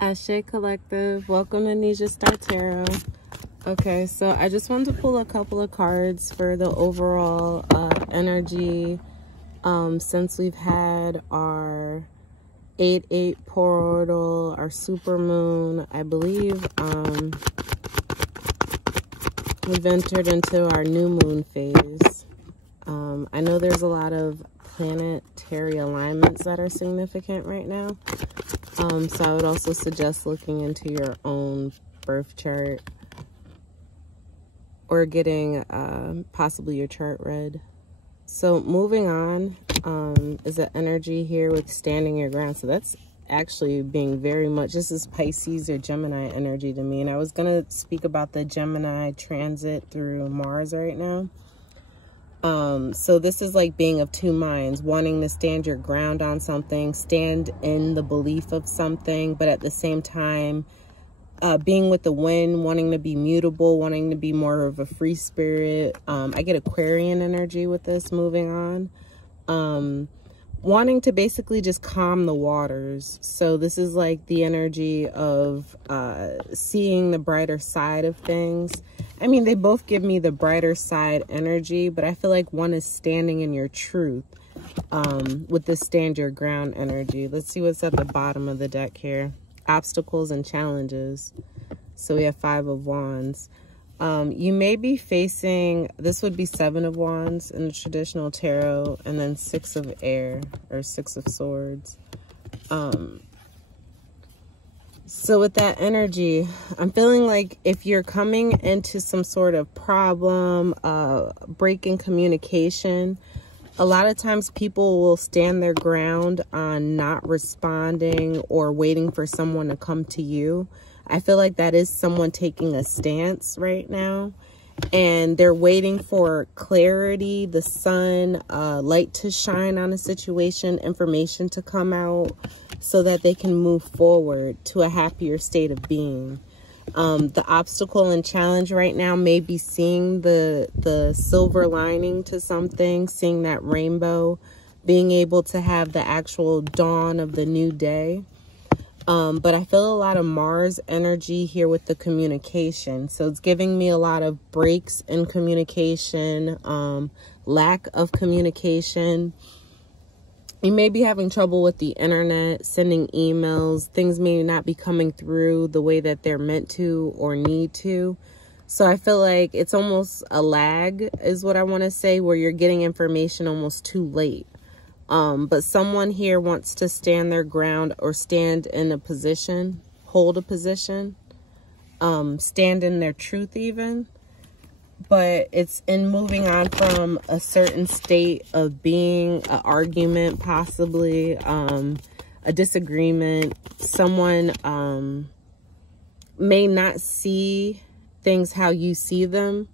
Ashe Collective, welcome to Nesia Star Tarot. Okay, so I just wanted to pull a couple of cards for the overall energy since we've had our 8/8 portal, our super moon. I believe we've entered into our new moon phase. I know there's a lot of planetary alignments that are significant right now. So I would also suggest looking into your own birth chart or getting possibly your chart read. So moving on is the energy here with standing your ground. So that's actually being very much, this is Pisces or Gemini energy to me. And I was going to speak about the Gemini transit through Mars right now. So this is like being of two minds, wanting to stand your ground on something, stand in the belief of something, but at the same time, being with the wind, wanting to be mutable, wanting to be more of a free spirit. I get Aquarian energy with this moving on. Wanting to basically just calm the waters. So this is like the energy of seeing the brighter side of things. I mean, they both give me the brighter side energy, but I feel like one is standing in your truth with this stand your ground energy. Let's see what's at the bottom of the deck here. Obstacles and challenges. So we have 5 of Wands. You may be facing, this would be 7 of Wands in the traditional tarot, and then 6 of Air, or 6 of Swords. So with that energy, I'm feeling like if you're coming into some sort of problem, break in communication, a lot of times people will stand their ground on not responding or waiting for someone to come to you. I feel like that is someone taking a stance right now, and they're waiting for clarity, the sun, light to shine on a situation, information to come out so that they can move forward to a happier state of being. The obstacle and challenge right now may be seeing the silver lining to something, seeing that rainbow, being able to have the actual dawn of the new day. But I feel a lot of Mars energy here with the communication. So it's giving me a lot of breaks in communication, lack of communication. You may be having trouble with the internet, sending emails. Things may not be coming through the way that they're meant to or need to. So I feel like it's almost a lag is what I want to say, where you're getting information almost too late. But someone here wants to stand their ground or stand in a position, hold a position, stand in their truth even. But it's in moving on from a certain state of being, an argument possibly, a disagreement. Someone may not see things how you see them.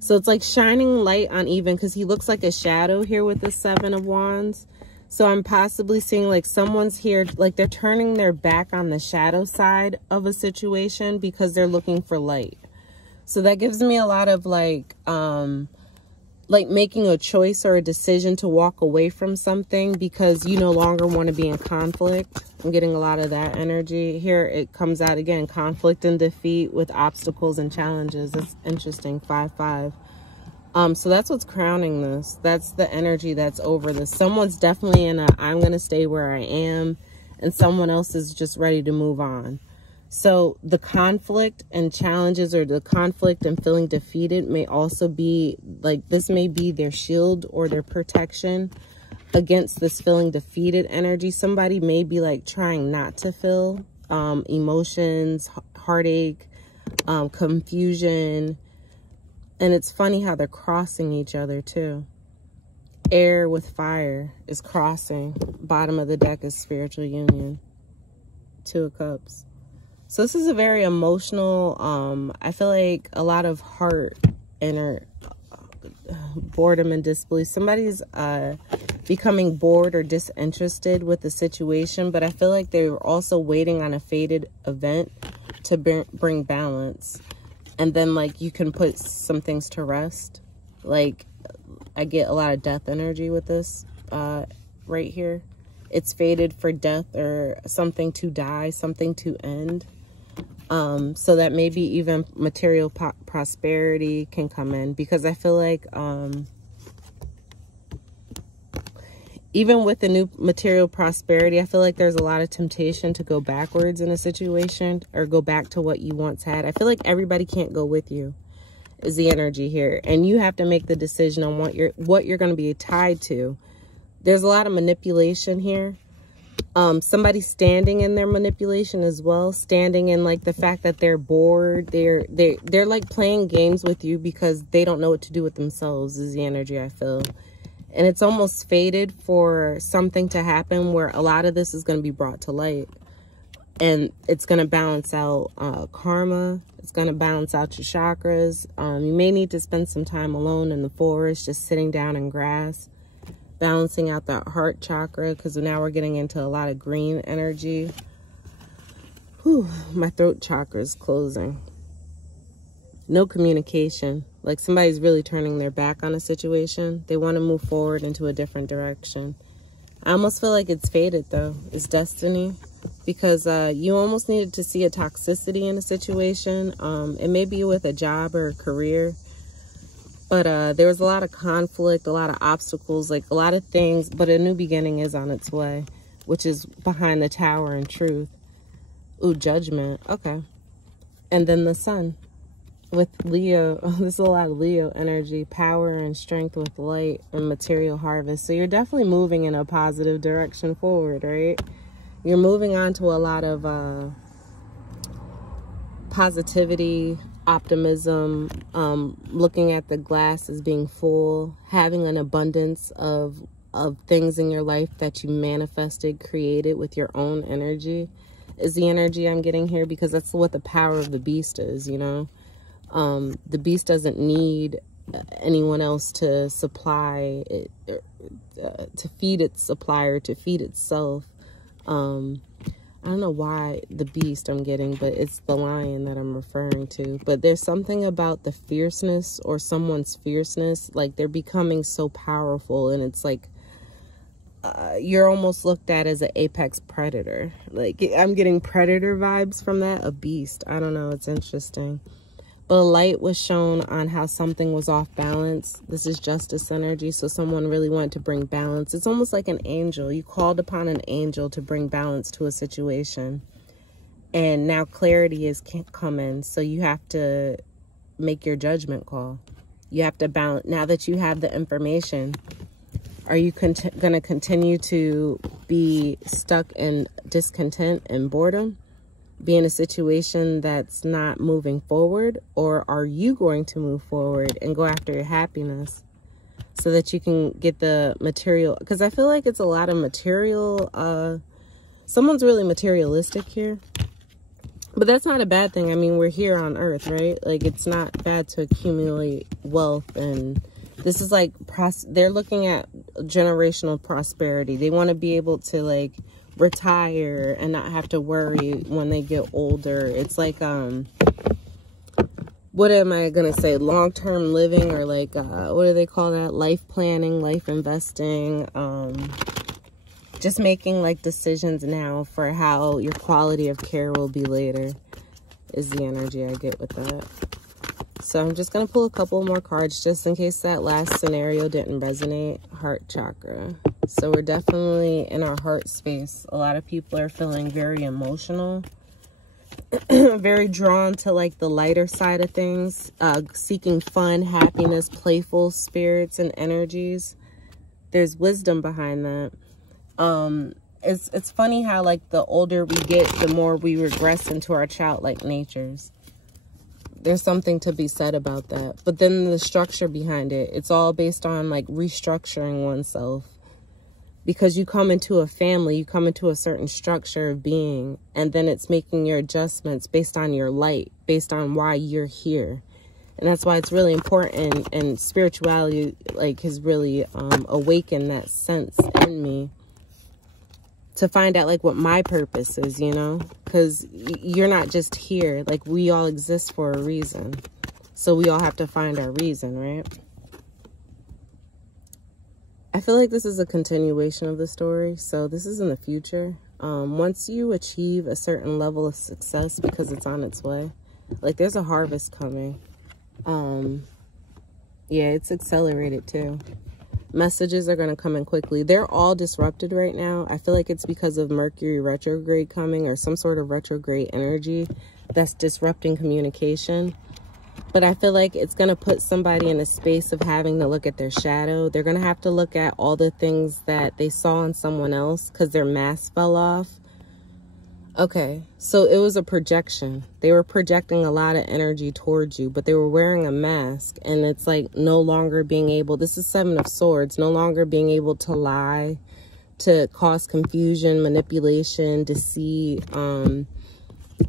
So it's like shining light on even, because he looks like a shadow here with the 7 of Wands. So I'm possibly seeing like someone's here, like they're turning their back on the shadow side of a situation because they're looking for light. So that gives me a lot of like making a choice or a decision to walk away from something because you no longer want to be in conflict. I'm getting a lot of that energy. Here it comes out again, conflict and defeat with obstacles and challenges. That's interesting, 5/5. So that's what's crowning this. That's the energy that's over this. Someone's definitely in a, I'm going to stay where I am, and someone else is just ready to move on. So the conflict and challenges, or the conflict and feeling defeated, may also be like, this may be their shield or their protection against this feeling defeated energy. Somebody may be like trying not to feel emotions, heartache, confusion. And it's funny how they're crossing each other too. Air with fire is crossing. Bottom of the deck is spiritual union. 2 of Cups. So this is a very emotional, I feel like a lot of heart, inner boredom and disbelief. Somebody's becoming bored or disinterested with the situation, but I feel like they're also waiting on a fated event to bring balance. And then like you can put some things to rest. Like I get a lot of death energy with this right here. it's fated for death or something to die, something to end. So that maybe even material prosperity can come in, because I feel like even with the new material prosperity, I feel like there's a lot of temptation to go backwards in a situation or go back to what you once had. I feel like everybody can't go with you, is the energy here. And you have to make the decision on what you're going to be tied to. There's a lot of manipulation here. Somebody standing in their manipulation as well, standing in like the fact that they're bored. They're like playing games with you because they don't know what to do with themselves, is the energy I feel. And it's almost fated for something to happen where a lot of this is going to be brought to light. And it's going to balance out karma. It's going to balance out your chakras. You may need to spend some time alone in the forest, just sitting down in grass, balancing out that heart chakra, because now we're getting into a lot of green energy. Whew, my throat chakra is closing. No communication. Like somebody's really turning their back on a situation. They want to move forward into a different direction. I almost feel like it's fated though. It's destiny, because you almost needed to see a toxicity in a situation. It may be with a job or a career, but there was a lot of conflict, a lot of obstacles, like a lot of things, but a new beginning is on its way, which is behind the tower in truth. Ooh, judgment. Okay. And then the sun. With Leo, there's a lot of Leo energy, power and strength with light and material harvest. So you're definitely moving in a positive direction forward, right? You're moving on to a lot of positivity, optimism, looking at the glass as being full, having an abundance of things in your life that you manifested, created with your own energy, is the energy I'm getting here, because that's what the power of the beast is, you know? The beast doesn't need anyone else to supply it, to feed its supplier, to feed itself. I don't know why the beast I'm getting, but it's the lion that I'm referring to. But there's something about the fierceness, or someone's fierceness, like they're becoming so powerful, and it's like you're almost looked at as an apex predator. Like I'm getting predator vibes from that, a beast. I don't know, it's interesting. But a light was shown on how something was off balance. This is justice energy, so someone really wanted to bring balance. It's almost like an angel. You called upon an angel to bring balance to a situation. And now clarity is coming, so you have to make your judgment call. You have to balance. Now that you have the information, are you going to continue to be stuck in discontent and boredom? Be in a situation that's not moving forward? Or are you going to move forward and go after your happiness so that you can get the material? Because I feel like it's a lot of material. Someone's really materialistic here. But that's not a bad thing. I mean, we're here on earth, right? Like, it's not bad to accumulate wealth. And this is like, they're looking at generational prosperity. They want to be able to, like, retire and not have to worry when they get older. It's like, what am I going to say? Long-term living, or like, what do they call that? Life planning, life investing. Just making like decisions now for how your quality of care will be later is the energy I get with that. So I'm just going to pull a couple more cards just in case that last scenario didn't resonate. Heart chakra. So we're definitely in our heart space. A lot of people are feeling very emotional, very drawn to like the lighter side of things, seeking fun, happiness, playful spirits and energies. There's wisdom behind that. It's funny how like the older we get, the more we regress into our childlike natures. There's something to be said about that. But then the structure behind it, it's all based on like restructuring oneself. Because you come into a family, you come into a certain structure of being, and then it's making your adjustments based on your light, based on why you're here. And that's why it's really important, and spirituality like has really awakened that sense in me to find out like what my purpose is, you know, because you're not just here. Like, we all exist for a reason. So we all have to find our reason, right? I feel like this is a continuation of the story. So this is in the future. Once you achieve a certain level of success, because it's on its way, like there's a harvest coming. Yeah, it's accelerated too. Messages are going to come in quickly. They're all disrupted right now. I feel like it's because of Mercury retrograde coming, or some sort of retrograde energy that's disrupting communication. But I feel like it's going to put somebody in a space of having to look at their shadow. They're going to have to look at all the things that they saw in someone else because their mask fell off. Okay, so it was a projection. They were projecting a lot of energy towards you, but they were wearing a mask. And it's like no longer being able, this is Seven of Swords, no longer being able to lie, to cause confusion, manipulation, deceit.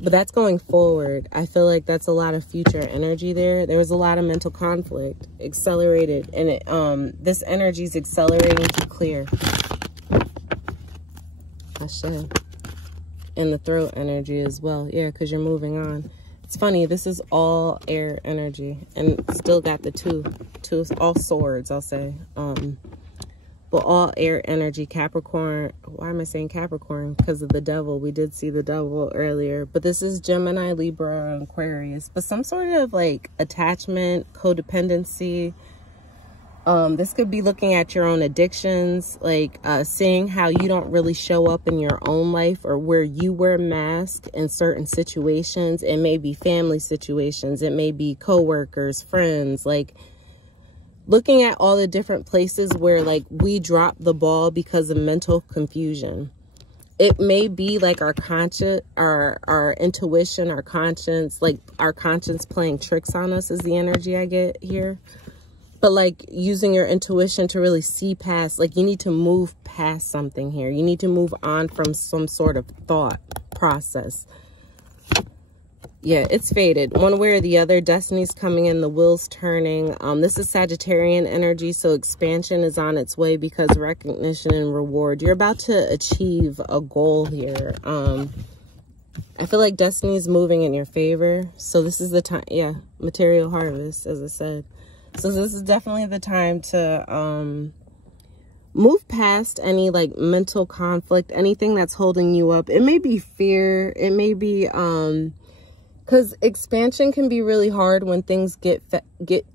But that's going forward. I feel like that's a lot of future energy there. There was a lot of mental conflict, accelerated, and it this energy is accelerating to clear. I should. And the throat energy as well. Yeah, because you're moving on. It's funny, this is all air energy, and still got the two all swords, I'll say. But all air energy, Capricorn. Why am I saying Capricorn? Because of the devil. We did see the devil earlier. But this is Gemini, Libra, and Aquarius. But some sort of like attachment, codependency. This could be looking at your own addictions, like seeing how you don't really show up in your own life, or where you wear masks in certain situations. It may be family situations. It may be coworkers, friends, like looking at all the different places where like we drop the ball because of mental confusion. It may be like our conscience, our intuition, our conscience, like our conscience playing tricks on us is the energy I get here. But like using your intuition to really see past, like you need to move past something here. You need to move on from some sort of thought process. Yeah, it's faded. One way or the other, destiny's coming in, the wheel's turning. This is Sagittarian energy, so expansion is on its way because recognition and reward. You're about to achieve a goal here. I feel like destiny is moving in your favor. So this is the time, yeah, material harvest, as I said. So this is definitely the time to move past any like mental conflict, anything that's holding you up. It may be fear. It may be because expansion can be really hard when things get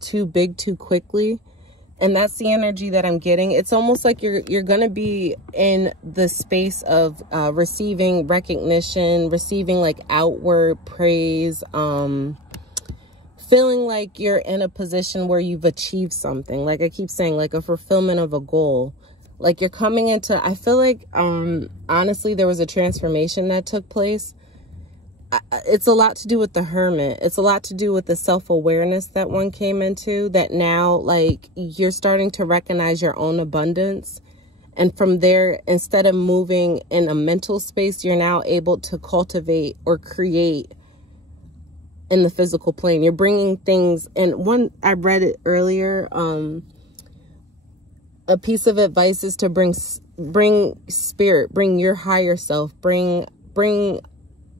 too big too quickly. And that's the energy that I'm getting. It's almost like you're going to be in the space of receiving recognition, receiving like outward praise, feeling like you're in a position where you've achieved something. Like I keep saying, like a fulfillment of a goal. Like you're coming into, I feel like, honestly, there was a transformation that took place. It's a lot to do with the Hermit. It's a lot to do with the self-awareness that one came into, that now, like, you're starting to recognize your own abundance. And from there, instead of moving in a mental space, you're now able to cultivate or create in the physical plane. You're bringing things, and one, I read it earlier, a piece of advice is to bring spirit, bring your higher self, bring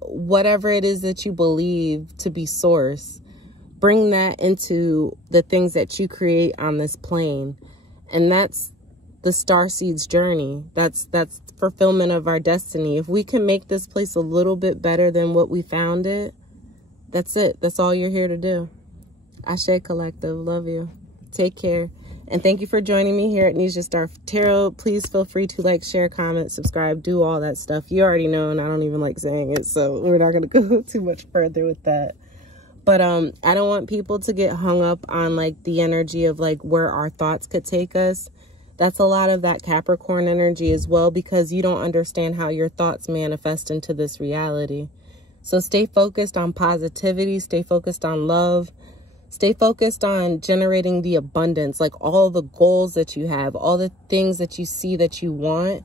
whatever it is that you believe to be source, bring that into the things that you create on this plane. And that's the starseed's journey. That's fulfillment of our destiny. If we can make this place a little bit better than what we found it, that's it. That's all you're here to do. Ashe Collective. Love you. Take care. And thank you for joining me here at Nesia Star Tarot. Please feel free to like, share, comment, subscribe, do all that stuff. You already know, and I don't even like saying it, so we're not going to go too much further with that. But I don't want people to get hung up on like the energy of like where our thoughts could take us. That's a lot of that Capricorn energy as well, because you don't understand how your thoughts manifest into this reality. So stay focused on positivity, stay focused on love. Stay focused on generating the abundance, like all the goals that you have, all the things that you see that you want.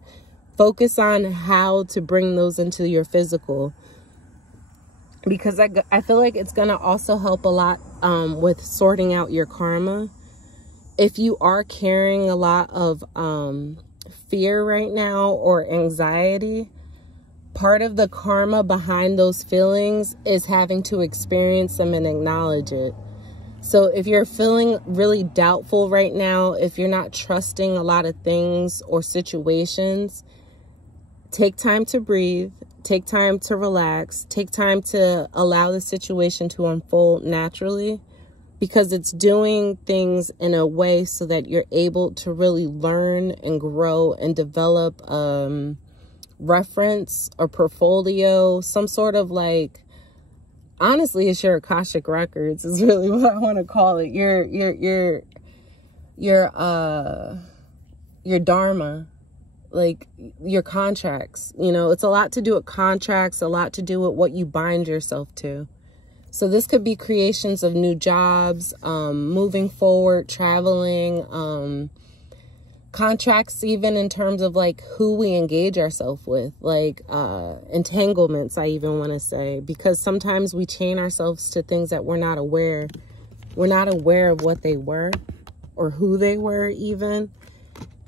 Focus on how to bring those into your physical. Because I feel like it's going to also help a lot with sorting out your karma. If you are carrying a lot of fear right now or anxiety, part of the karma behind those feelings is having to experience them and acknowledge it. So if you're feeling really doubtful right now, if you're not trusting a lot of things or situations, take time to breathe, take time to relax, take time to allow the situation to unfold naturally, because it's doing things in a way so that you're able to really learn and grow and develop reference or portfolio, some sort of like, honestly, it's your Akashic records is really what I want to call it. Your dharma, like your contracts. You know, it's a lot to do with contracts, a lot to do with what you bind yourself to. So this could be creations of new jobs, moving forward, traveling, contracts, even in terms of like who we engage ourselves with, like entanglements, I even want to say, because sometimes we chain ourselves to things that we're not aware. We're not aware of what they were or who they were even.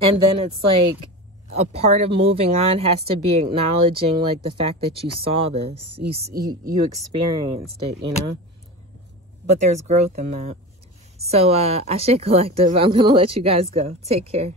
And then it's like a part of moving on has to be acknowledging like the fact that you saw this, you experienced it, you know, but there's growth in that. So Ashe Collective, I'm going to let you guys go. Take care.